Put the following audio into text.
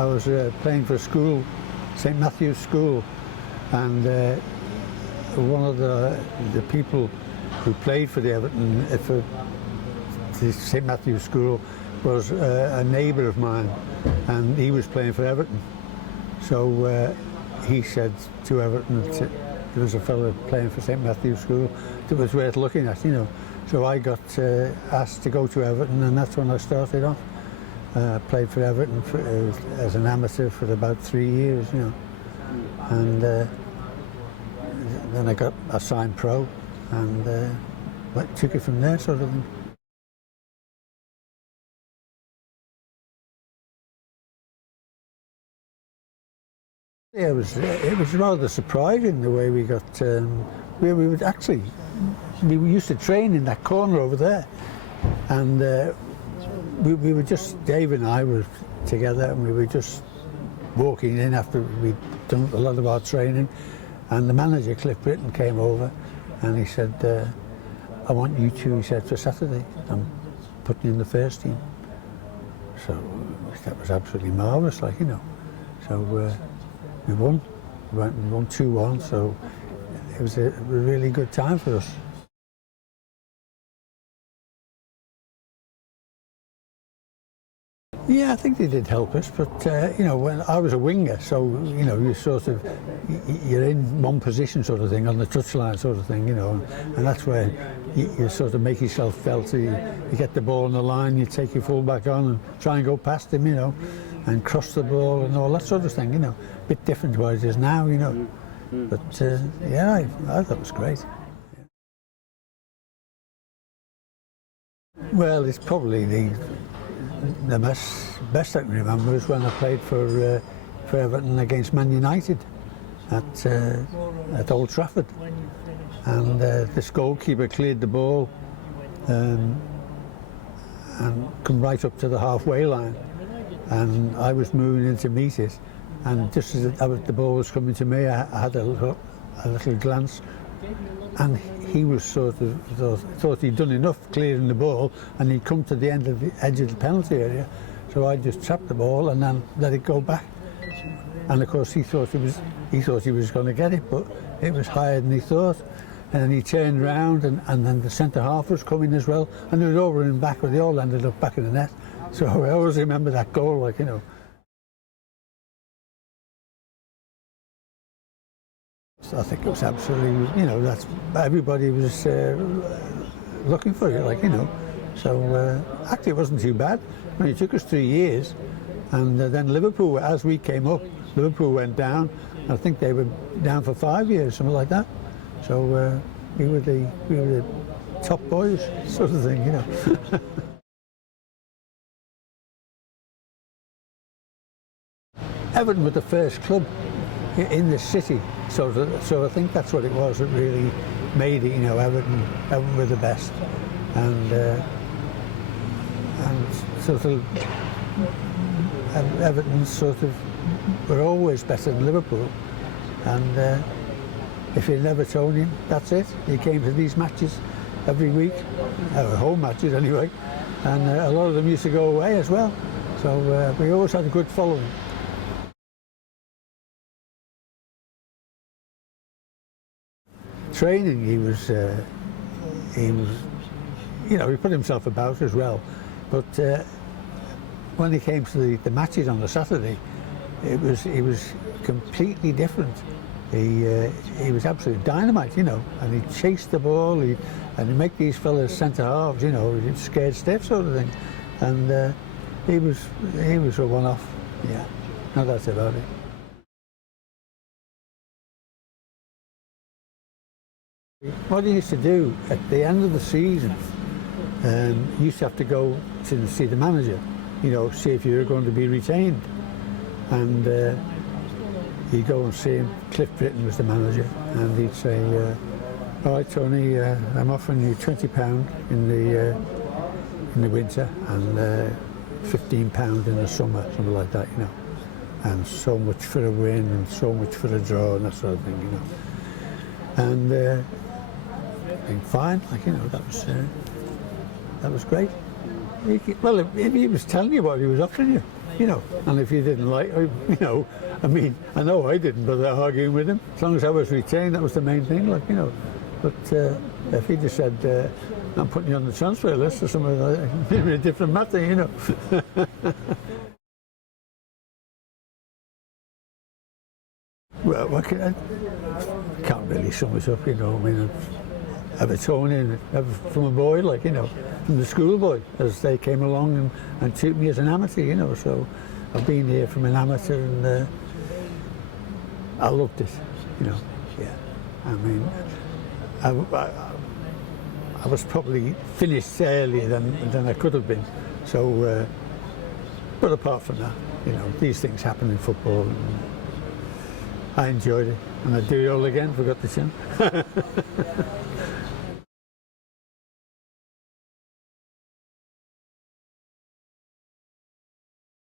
I was playing for a school, St Matthew's School, and one of the people who played for the Everton, for the St Matthew's School, was a neighbour of mine, and he was playing for Everton. So he said to Everton that there was a fellow playing for St Matthew's School that was worth looking at, you know. So I got asked to go to Everton, and that's when I started off. Played for Everton as an amateur for about 3 years, you know, and then I got assigned pro, and took it from there, sort of thing. Yeah, it was rather surprising the way we got. We would actually, we used to train in that corner over there, and we were just, Dave and I were together, and we were just walking in after we'd done a lot of our training, and the manager, Cliff Britton, came over, and he said, "I want you two," he said, "for Saturday. I'm putting you in the first team." So that was absolutely marvellous, like, you know. So we won. We won 2-1, so it was a really good time for us. Yeah, I think they did help us, but you know, when I was a winger, so you know, you're in one position, sort of thing, on the touchline, sort of thing, you know, and that's where you sort of make yourself felt. So you get the ball on the line, you take your fullback on and try and go past him, you know, and cross the ball and all that sort of thing, you know. A bit different to what it is now, you know. But yeah, I thought it was great. Well, it's probably the best I can remember is when I played for Everton against Man United at Old Trafford, and this goalkeeper cleared the ball and come right up to the halfway line, and I was moving in to meet it, and just as the ball was coming to me, I had a little glance, and he was sort of thought he'd done enough clearing the ball, and he'd come to the edge of the penalty area, so I just trapped the ball and then let it go back. And of course he thought he was going to get it, but it was higher than he thought. And then he turned round, and then the centre half was coming as well, and it was over and back, but they all ended up back in the net. So I always remember that goal, like, you know. I think it was absolutely, you know, that's everybody was looking for it, like, you know. So actually, it wasn't too bad. I mean, it took us 3 years, and then Liverpool, as we came up, Liverpool went down. I think they were down for 5 years, something like that. So we were the top boys, sort of thing, you know. Everton was the first club in the city, so I think that's what it was that really made it, you know. Everton were the best, and sort of Everton sort of were always better than Liverpool, and if you're an Evertonian, that's it. You came to these matches every week, home matches anyway, and a lot of them used to go away as well, so we always had a good following. Training, he was, you know, he put himself about as well, but when he came to the matches on the Saturday, he was completely different. He was absolute dynamite, you know, and he chased the ball, and he'd make these fellas centre halves, you know, scared stiff sort of thing, and he was a one-off, yeah, no doubt about it. What he used to do at the end of the season, he used to have to go to see the manager, you know, see if you were going to be retained. And he'd go and see him. Cliff Britton was the manager, and he'd say, "All right, Tony, I'm offering you £20 in the winter and £15 in the summer," something like that, you know. And so much for a win, and so much for a draw, and that sort of thing, you know. And fine, like, you know, that was great. Well, he was telling you what he was offering you. you know. And if you didn't like, you know, I mean, I know I didn't bother arguing with him. As long as I was retained, that was the main thing, like, you know. But if he just said, I'm putting you on the transfer list or something like that, it'd be a different matter, you know. Well, I can't really sum it up, you know. I mean, Evertonian from a boy, like, you know, from the schoolboy, as they came along and took me as an amateur, you know. So I've been here from an amateur, and I loved it, you know. Yeah, I mean, I was probably finished earlier than I could have been. So, but apart from that, you know, these things happen in football. And I enjoyed it, and I'd do it all again if I got the chance.